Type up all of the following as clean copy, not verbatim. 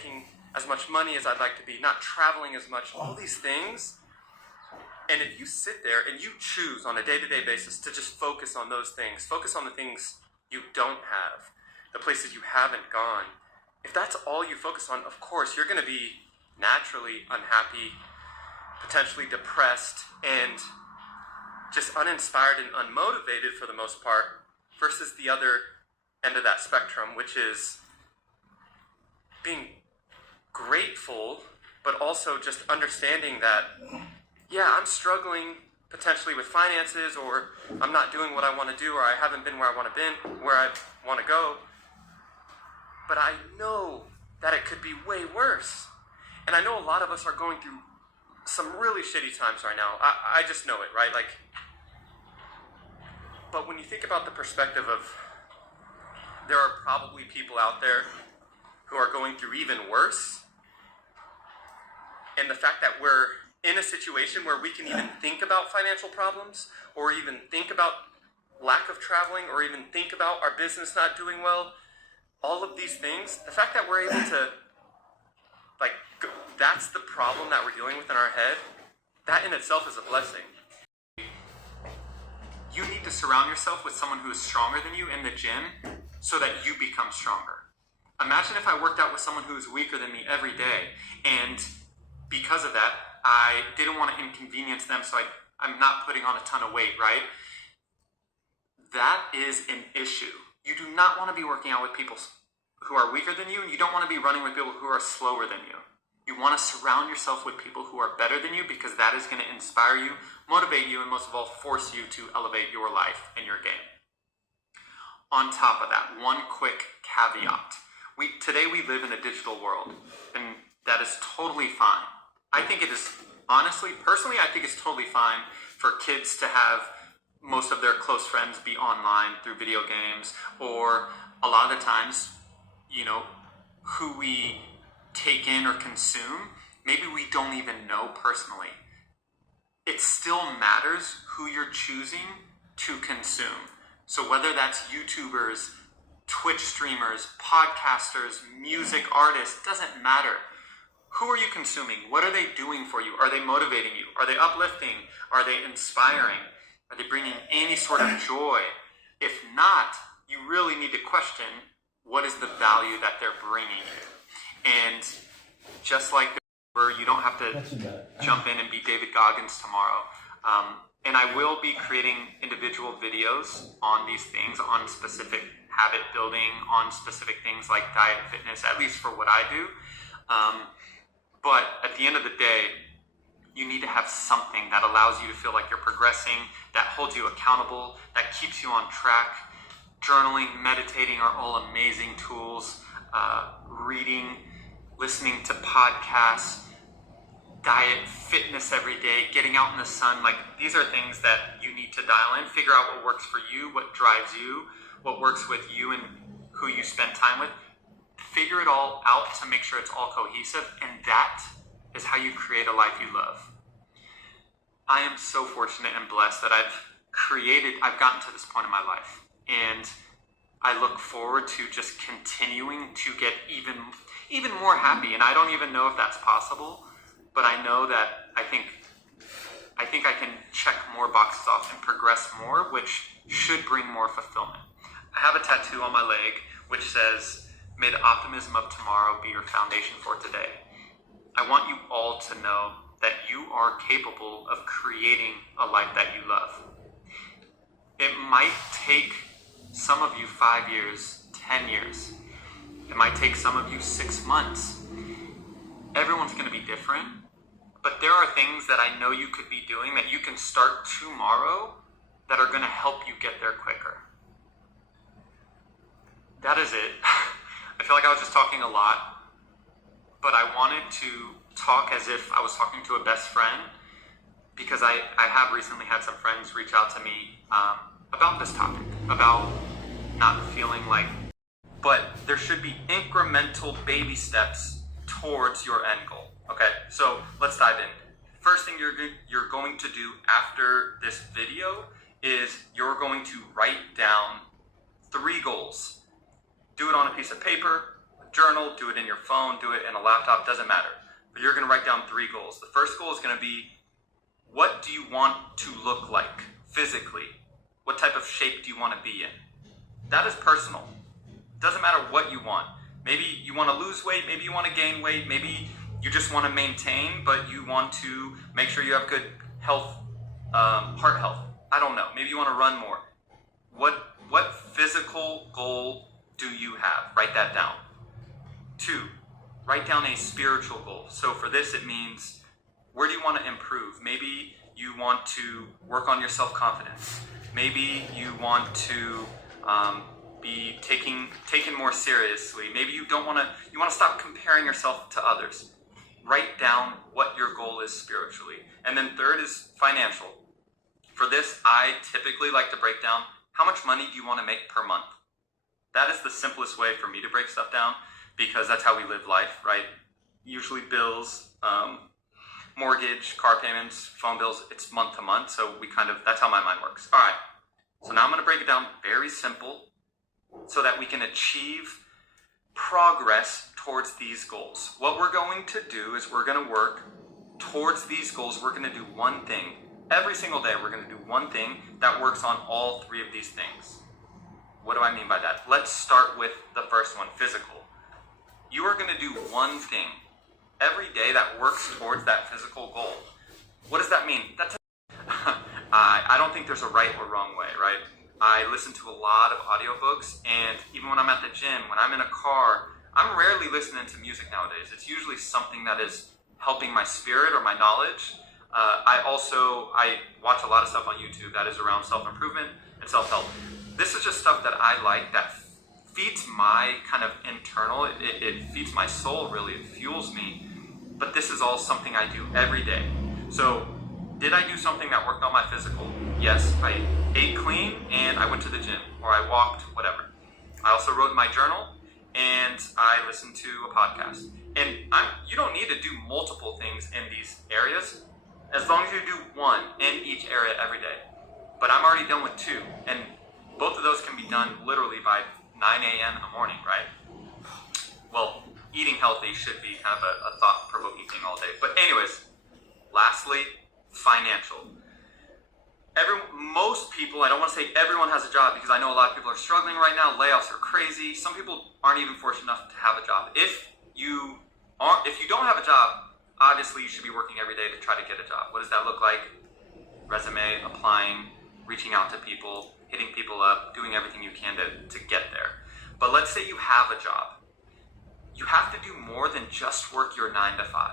making as much money as I'd like to be, not traveling as much, all these things. And if you sit there and you choose on a day-to-day basis to just focus on those things, focus on the things you don't have, the places you haven't gone, if that's all you focus on, of course, you're going to be naturally unhappy, potentially depressed, and just uninspired and unmotivated for the most part, versus the other end of that spectrum, which is being grateful, but also just understanding that, yeah, I'm struggling potentially with finances, or I'm not doing what I want to do, or I haven't been where I want to go, but I know that it could be way worse. And I know a lot of us are going through some really shitty times right now. I just know it, right? Like, but when you think about the perspective of, there are probably people out there who are going through even worse, and the fact that we're in a situation where we can even think about financial problems, or even think about lack of traveling, or even think about our business not doing well, all of these things, the fact that we're able to, like, that's the problem that we're dealing with in our head, that in itself is a blessing. You need to surround yourself with someone who is stronger than you in the gym so that you become stronger. Imagine if I worked out with someone who is weaker than me every day, and because of that, I didn't want to inconvenience them, so I'm not putting on a ton of weight, right? That is an issue. You do not want to be working out with people who are weaker than you, and you don't want to be running with people who are slower than you. You want to surround yourself with people who are better than you, because that is going to inspire you, motivate you, and most of all, force you to elevate your life and your game. On top of that, one quick caveat. Today we live in a digital world, and that is totally fine. I think it is, honestly, personally, I think it's totally fine for kids to have most of their close friends be online through video games, or a lot of the times, you know, who we take in or consume, maybe we don't even know personally. It still matters who you're choosing to consume. So whether that's YouTubers, Twitch streamers, podcasters, music artists, doesn't matter. Who are you consuming? What are they doing for you? Are they motivating you? Are they uplifting? Are they inspiring? Are they bringing any sort of joy? If not, you really need to question, what is the value that they're bringing you? And just like you don't have to jump in and be David Goggins tomorrow. And I will be creating individual videos on these things, on specific habit building, on specific things like diet, fitness, at least for what I do. But at the end of the day, you need to have something that allows you to feel like you're progressing, that holds you accountable, that keeps you on track. Journaling, meditating are all amazing tools. Reading, listening to podcasts, diet, fitness every day, getting out in the sun, like these are things that you need to dial in, figure out what works for you, what drives you, what works with you and who you spend time with. Figure it all out to make sure it's all cohesive, and that is how you create a life you love. I am so fortunate and blessed that I've gotten to this point in my life, and I look forward to just continuing to get even more happy. And I don't even know if that's possible, but I know that I think I can check more boxes off and progress more, which should bring more fulfillment. I have a tattoo on my leg which says, "May the optimism of tomorrow be your foundation for today." I want you all to know that you are capable of creating a life that you love. It might take some of you 5 years, 10 years. It might take some of you 6 months. Everyone's going to be different, but there are things that I know you could be doing that you can start tomorrow that are going to help you get there quicker. That is it. I feel like I was just talking a lot, but I wanted to talk as if I was talking to a best friend, because I have recently had some friends reach out to me about this topic, about not feeling like, but there should be incremental baby steps towards your end goal. Okay, so let's dive in. First thing you're going to do after this video is you're going to write down 3 goals. Do it on a piece of paper, journal, do it in your phone, do it in a laptop, doesn't matter. But you're going to write down 3 goals. The first goal is going to be, what do you want to look like physically? What type of shape do you want to be in? That is personal. Doesn't matter what you want. Maybe you want to lose weight, maybe you want to gain weight, maybe you just want to maintain, but you want to make sure you have good health, heart health. I don't know. Maybe you want to run more. What physical goal do you have? Write that down. 2, write down a spiritual goal. So for this, it means, where do you want to improve? Maybe you want to work on your self-confidence. Maybe you want to be taken more seriously. Maybe you want to stop comparing yourself to others. Write down what your goal is spiritually. And then 3rd is financial. For this, I typically like to break down, how much money do you want to make per month? That is the simplest way for me to break stuff down, because that's how we live life, right? Usually bills, mortgage, car payments, phone bills, it's month to month, so that's how my mind works. All right, so now I'm going to break it down very simple so that we can achieve progress towards these goals. What we're going to do is we're going to work towards these goals. We're going to do one thing. Every single day, we're going to do one thing that works on all 3 of these things. What do I mean by that? Let's start with the first one, physical. You are going to do one thing every day that works towards that physical goal. What does that mean? I don't think there's a right or wrong way, right? I listen to a lot of audiobooks, and even when I'm at the gym, when I'm in a car, I'm rarely listening to music nowadays. It's usually something that is helping my spirit or my knowledge. I watch a lot of stuff on YouTube that is around self-improvement and self-help. This is just stuff that I like, that feeds my kind of internal, it feeds my soul, really, it fuels me. But this is all something I do every day. So, did I do something that worked on my physical? Yes, I ate clean and I went to the gym, or I walked, whatever. I also wrote in my journal, and I listened to a podcast. And you don't need to do multiple things in these areas, as long as you do one in each area every day. But I'm already done with 2, and both of those can be done literally by 9 a.m. in the morning, right? Well, eating healthy should be kind of a thought-provoking thing all day. But anyways, lastly, financial. Most people, I don't want to say everyone has a job, because I know a lot of people are struggling right now. Layoffs are crazy. Some people aren't even fortunate enough to have a job. If you don't have a job, obviously you should be working every day to try to get a job. What does that look like? Resume, applying, reaching out to people, hitting people up, doing everything you can to get there. But let's say you have a job. You have to do more than just work your 9 to 5.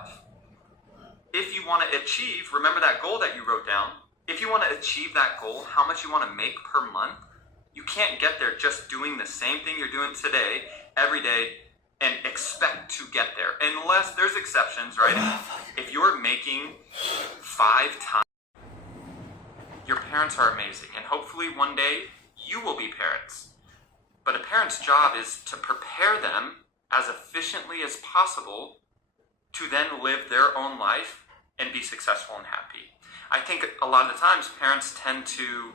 If you want to achieve, remember that goal that you wrote down, if you want to achieve that goal, how much you want to make per month, you can't get there just doing the same thing you're doing today, every day, and expect to get there. Unless there's exceptions, right? If you're making 5 times, your parents are amazing, and hopefully one day you will be parents. But a parent's job is to prepare them as efficiently as possible to then live their own life and be successful and happy. I think a lot of the times parents tend to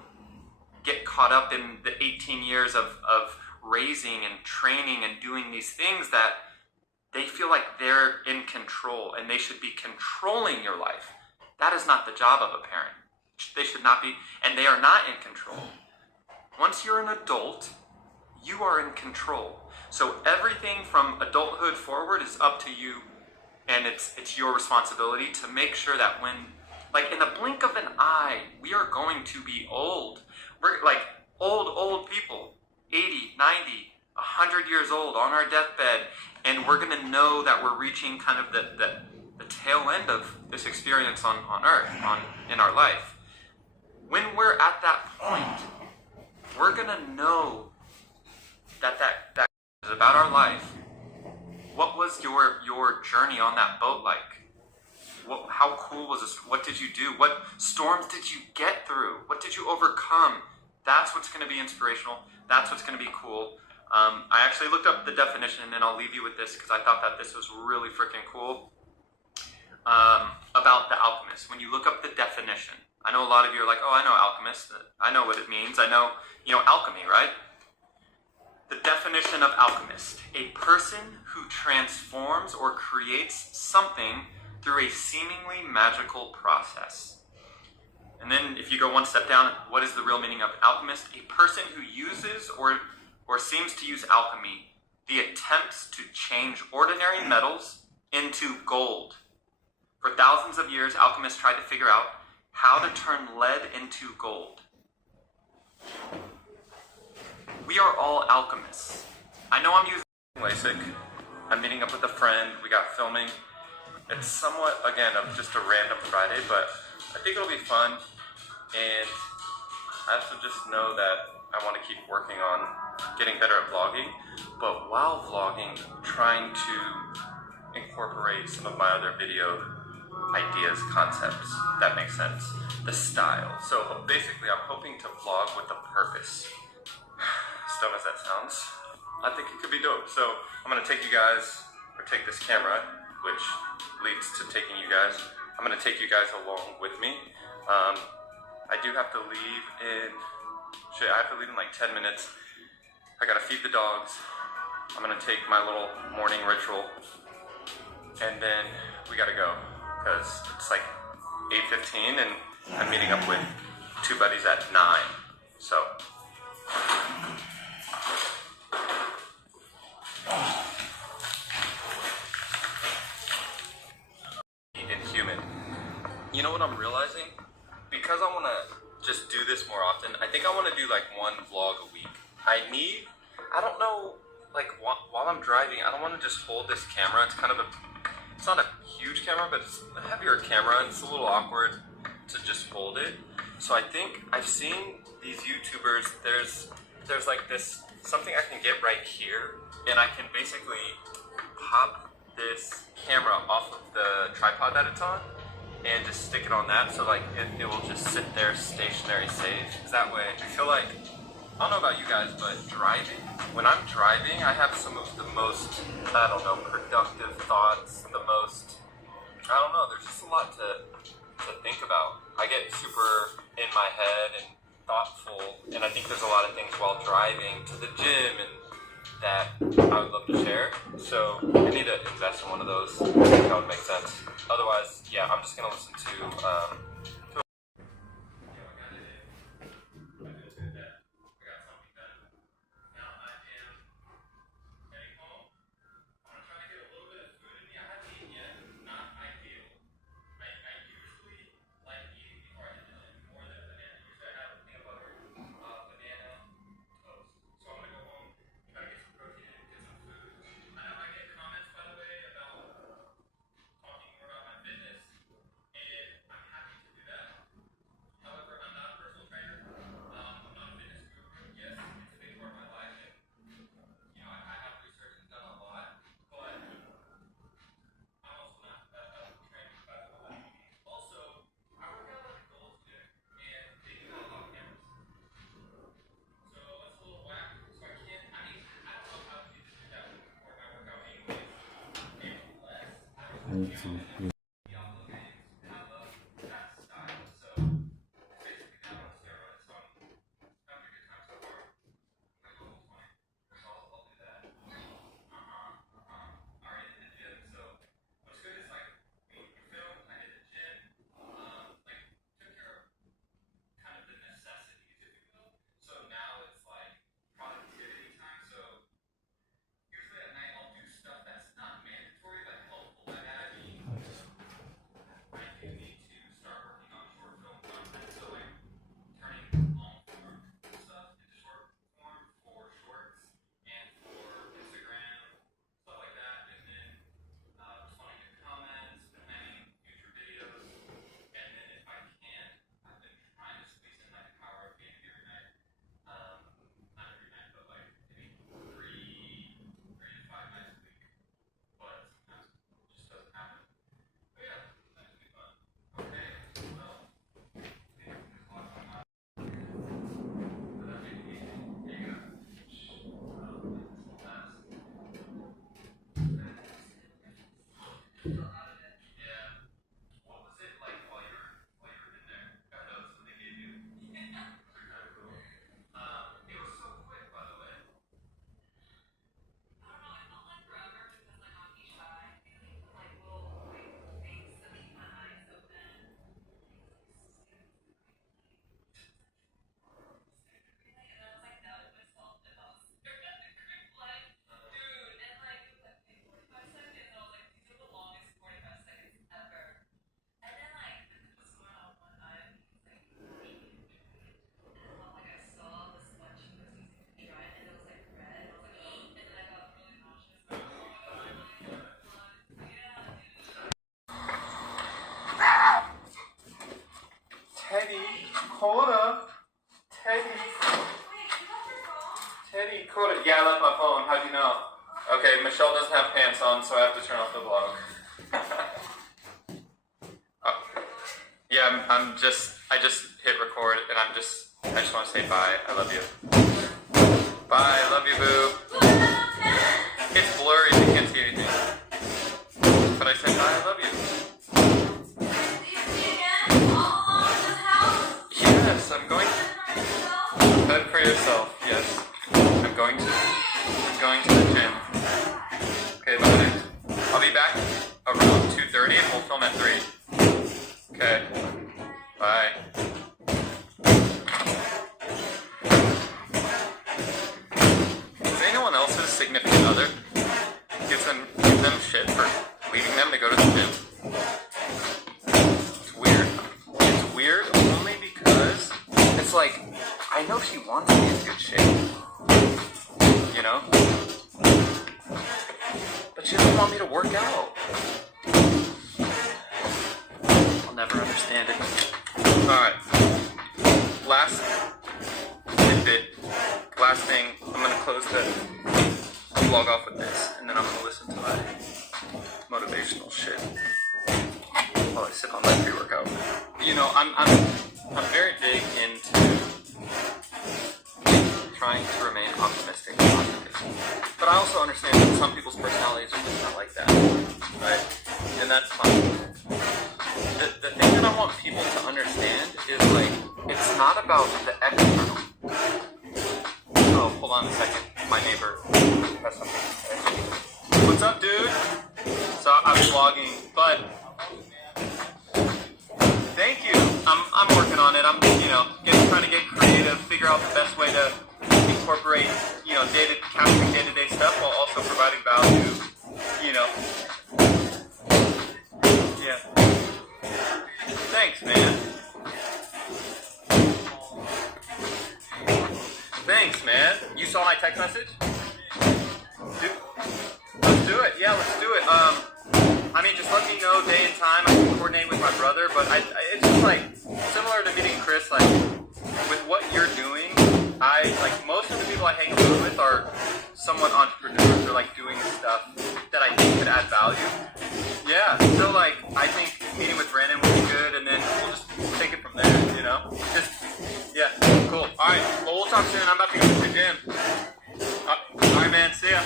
get caught up in the 18 years of raising and training and doing these things that they feel like they're in control and they should be controlling your life. That is not the job of a parent. They should not be, and they are not in control. Once you're an adult, you are in control. So everything from adulthood forward is up to you, and it's your responsibility to make sure that when, like in the blink of an eye, we are going to be old. We're like old people, 80, 90, 100 years old on our deathbed, and we're going to know that we're reaching kind of the tail end of this experience on earth, in our life. When we're at that point, we're going to know that is about our life. What was your journey on that boat like? How cool was this? What did you do? What storms did you get through? What did you overcome? That's what's going to be inspirational. That's what's going to be cool. I actually looked up the definition, and I'll leave you with this because I thought that this was really freaking cool. About the alchemist. When you look up the definition, I know a lot of you are like, oh, I know alchemist. I know what it means. I know, alchemy, right? The definition of alchemist: a person who transforms or creates something through a seemingly magical process. And then if you go one step down, what is the real meaning of alchemist? A person who uses or seems to use alchemy, the attempts to change ordinary metals into gold. For thousands of years, alchemists tried to figure out how to turn lead into gold. We are all alchemists. I know I'm using LASIK. I'm meeting up with a friend. We got filming. It's somewhat, again, of just a random Friday, but I think it'll be fun. And I also just know that I want to keep working on getting better at vlogging, but while vlogging, trying to incorporate some of my other video ideas, concepts, if that makes sense, the style. So basically, I'm hoping to vlog with a purpose. As dumb as that sounds, I think it could be dope. So I'm going to take you guys, or take this camera, which leads to taking you guys. I'm going to take you guys along with me. I do have to leave in, I have to leave in like 10 minutes. I gotta feed the dogs. I'm gonna take my little morning ritual, and then we gotta go, because it's like 8:15 and I'm meeting up with two buddies at 9, so. Inhuman. You know what I'm realizing? Because I want to just do this more often, I think I want to do like one vlog a week. I don't know, like while I'm driving, I don't want to just hold this camera. It's kind of it's not a huge camera, but it's a heavier camera, and it's a little awkward to just hold it. So I think I've seen these YouTubers, there's like this, something I can get right here, and I can basically pop this camera off of the tripod that it's on, and just stick it on that, so like it will just sit there stationary safe. Because that way, I feel like, I don't know about you guys, but when I'm driving, I have some of the most, I don't know, productive thoughts, I don't know, there's just a lot to think about. I get super in my head and thoughtful, and I think there's a lot of things while driving to the gym and that I would love to share. So I need to invest in one of those. I think that would make sense. Otherwise, yeah, I'm just gonna listen to Yeah, I left my phone. How'd you know? Okay, Michelle doesn't have pants on, so I have to turn off the vlog. Yeah, I just hit record, and I just want to say bye. I love you. Bye, I love you, boo. It's blurry, so you can't see anything. But I said bye, I love you. Yes, I'm going to. Bed for yourself, yes. I'm going to the gym. Okay, bye. I'll be back around 2:30 and we'll film at 3. Okay. Bye. Is anyone else's significant other give them shit for leaving them to go to the gym? It's weird. It's weird only because it's like, I know she wants me in good shape. You know? But she doesn't want me to work out. I'll never understand it. Alright. Last tidbit. Last thing. I'm going to close the vlog off with this. And then I'm going to listen to my motivational shit while I sit on my pre-workout. You know, I'm very big into trying to remain optimistic and positive. But I also understand that some people's personalities are just not like that. Right? And that's fine. The thing that I want people to understand is, like, it's not about the external. Oh, hold on a second. My neighbor has something to say. What's up, dude? So I'm vlogging, but thank you. I'm working on it. I'm, trying to get creative, figure out the best way to incorporate, capturing day-to-day stuff while also providing value, Yeah. Thanks, man. Thanks, man. You saw my text message? Let's do it. Yeah, let's do it. Just let me know day and time. I can coordinate with my brother, but it's just like similar to meeting Chris. Like with what you're doing, most of the people I hang out with are somewhat entrepreneurs. They're like doing stuff that I think could add value. Yeah. So I think meeting with Brandon would be good, and then we'll just take it from there. Yeah. Cool. All right. Well, we'll talk soon. I'm about to go to the gym. All right, man. See ya.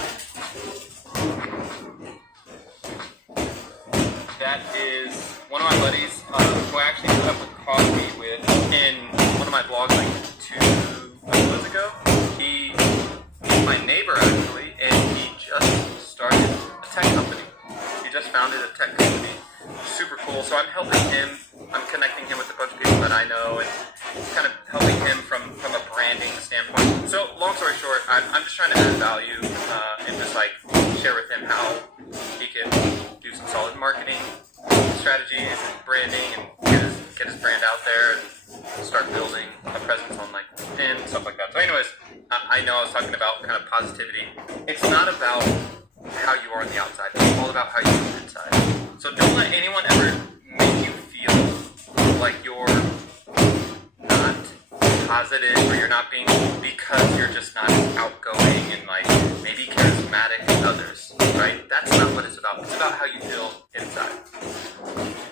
That is one of my buddies who I actually met up with coffee with in one of my vlogs 2 months ago. He's my neighbor actually, and he just started a tech company. He just founded a tech company. Super cool. So I'm helping him. I'm connecting him with a bunch of people that I know, and kind of helping him from a branding standpoint. So long story short, I'm just trying to add value and just share with him how he can do some solid marketing strategies and branding and get his brand out there and start building a presence on LinkedIn and stuff like that. So anyways, I know I was talking about kind of positivity. It's not about how you are on the outside. It's all about how you are inside. So don't let anyone ever make you feel like you're not positive or you're not being, because you're just not outgoing and maybe charismatic as others, right? That's not what it's about. It's about how you feel inside.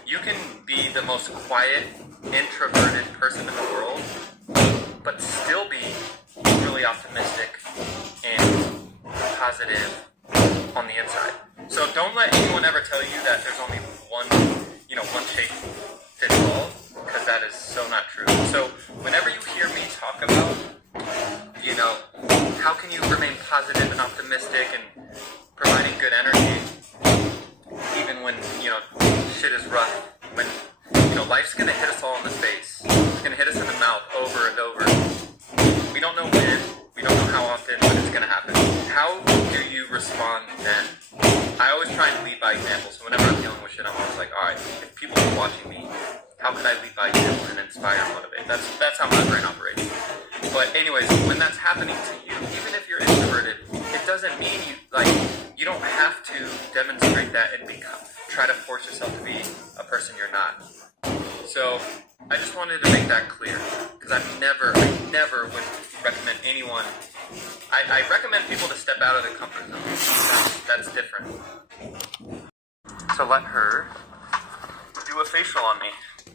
You can be the most quiet, introverted person in the world, but still be really optimistic and positive on the inside. So don't let anyone ever tell you that there's only one shape fits all, because that is so not true. So whenever you hear me talk about, how can you remain positive and optimistic and providing good energy, even when, shit is rough, when, life's gonna hit us all in the face. It's gonna hit us in the mouth over and over. We don't know when, we don't know how often, but it's gonna happen. How do you respond then? I always try and lead by example. So whenever I'm dealing with shit, I'm always like, all right, if people are watching me, how can I lead by example and inspire and motivate? That's how my brain operates. But anyways, when that's happening to you, even if you're introverted, it doesn't mean you don't have to demonstrate that and try to force yourself to be a person you're not. So I just wanted to make that clear, because I never would recommend anyone I recommend people to step out of their comfort zone. That's different. So let her do a facial on me.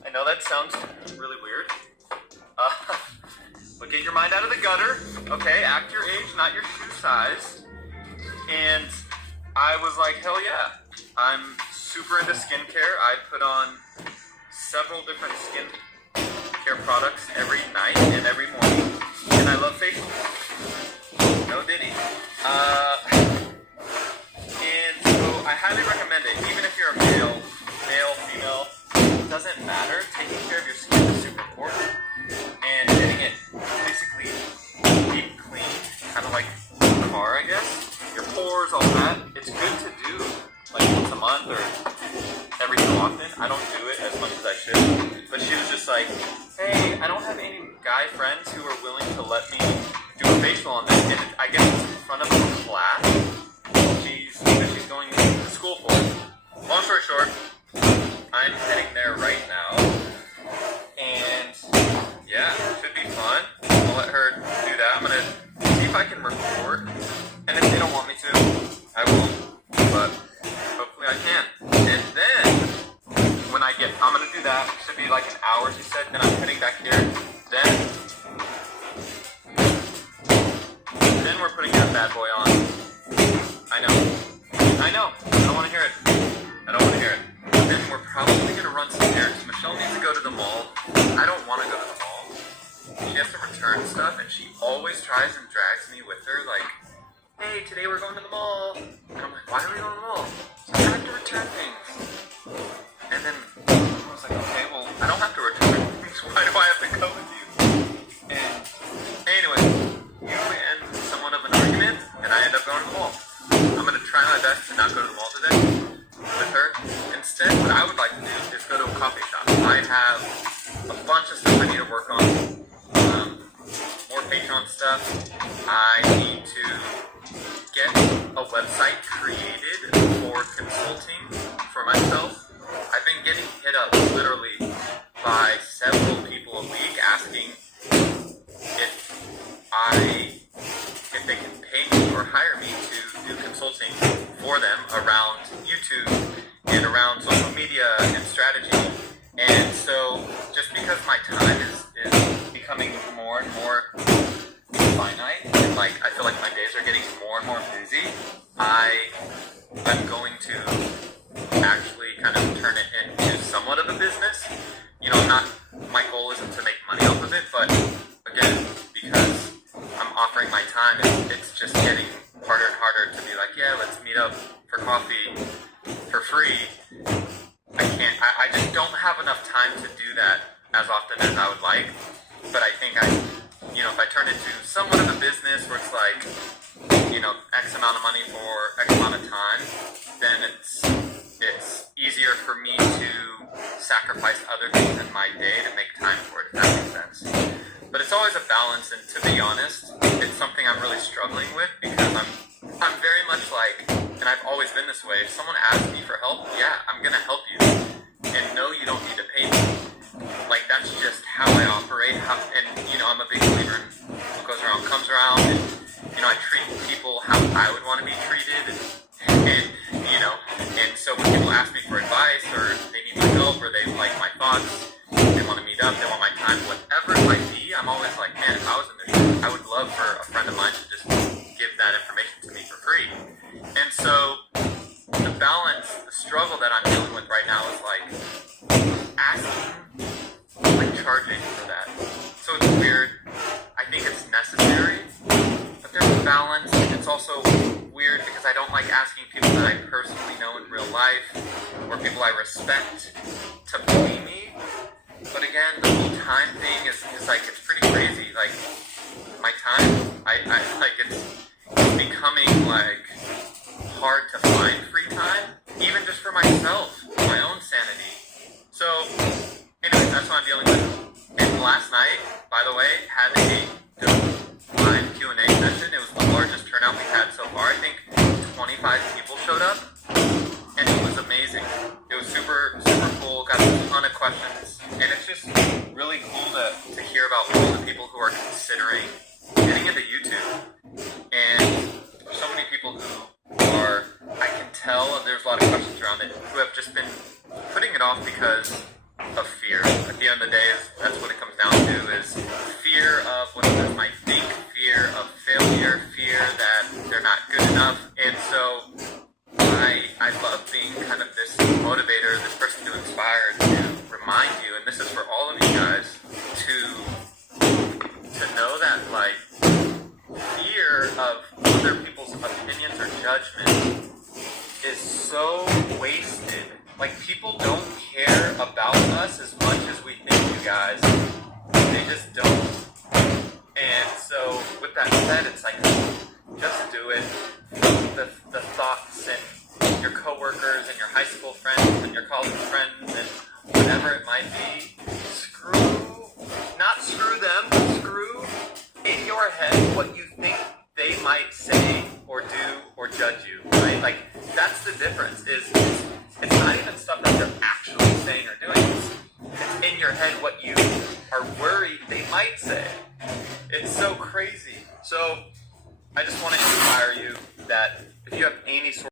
I know that sounds really weird. But get your mind out of the gutter, okay? Act your age, not your shoe size. And I was like, hell yeah. I'm super into skincare. I put on several different skincare products every night and every morning. And I love facials. No diddy. And so I highly recommend it. Even if you're a male, female, it doesn't matter. Taking care of your skin is super important. And getting it basically deep clean, kind of like a car, I guess. Your pores, all that. It's good to do like once a month or every so often. I don't do it as much as I should. But she was just like, hey, I don't have any guy friends who are willing to let me do a facial on this. And I guess it's in front of a class that she's going to school for. Long story short, I'm heading there right now. And yeah, should be fun. I'll let her do that. I'm gonna see if I can record. And if they don't want me to, I won't. But hopefully I can. And then when I'm gonna do that. It should be like an hour, she said. Then I'm heading back here. Then we're putting that bad boy on. I know. I don't want to hear it. Then we're probably gonna run some errands. Michelle needs to go to the mall. I don't want to go to the mall. She has to return stuff, and she always tries and drags me with her, like, hey, today we're going to the mall. And I'm like, why are we going to the mall? So I have to return things. And then I was like, okay, well, I don't have to return things. Why do I have to go with you? And anyway, you and somewhat of an argument, and I end up going to the mall. I'm going to try my best to not go to the mall today with her. Instead, what I would like to do is go to a coffee shop. I have a bunch of stuff I need to work on. More Patreon stuff. I need to get a website created for consulting for myself. I've been getting hit up literally by several people a week asking if they can pay me or hire me to do consulting for them around YouTube and around social media and strategy. And so just because my time is becoming more and more finite, and like I feel like my days are getting more and more busy, I'm going to actually kind of turn it into somewhat of a business. You know, my goal isn't to make money off of it, but again, because I'm offering my time, it's just getting harder and harder to be like, yeah, let's meet up for coffee for free. I just don't have enough time to do that as often as I would like. But I think if I turn it to somewhat of a business where it's like, X amount of money for X amount of time, then it's easier for me to sacrifice other things in my day to make time for it, if that makes sense. But it's always a balance, and to be honest, it's something I'm really struggling with because I'm very much like, and I've always been this way, if someone asks me for help, yeah, I'm gonna help you. And no, you don't need to pay me. Like, that's just how I operate, I'm a big believer in what goes around comes around, and, I treat people how I would want to be treated, and so when people ask me for advice, or they need my help, or they like my thoughts, they want to meet up, they want my time, whatever it might be, I'm always like, man, if I was in their shoes, I would love for a friend of mine to just give that information to me for free. And so, the balance, the struggle that I'm dealing with right now is like, charging for that. So it's weird. I think it's necessary, but there's a balance. It's also weird because I don't like asking people that I personally know in real life or people I respect to pay me. But again, the whole time thing is like, it's pretty crazy. Like, my time, I like, it's becoming like hard to find free time, even just for myself, my own sanity. So anyway, that's what I'm dealing with. And last night, by the way, had a live Q&A session. It was the largest turnout we've had so far. I think 25 people showed up, and it was amazing. It was super, super cool. Got a ton of questions, and it's just really cool to hear about all the people who are considering getting into YouTube. off because of fear. At the end of the day, that's what it comes down to, is fear of what others might think, fear of failure, fear that they're not good enough. And so I love being kind of this motivator, this person to inspire, to remind you, and this is for all of you guys, to know that, like, fear of other people's opinions or judgment is so wasted. Like, people don't care about us as much as we think, you guys. They just don't. And so, with that said, it's like, just do it. The thoughts and your coworkers and your high school friends and your college friends and whatever it might be, not screw them, screw in your head what you think they might say or do or judge you, right? Like, that's the difference, is it's not even stuff that they're actually saying or doing. It's in your head what you are worried they might say. So crazy. So I just want to inspire you that if you have any sort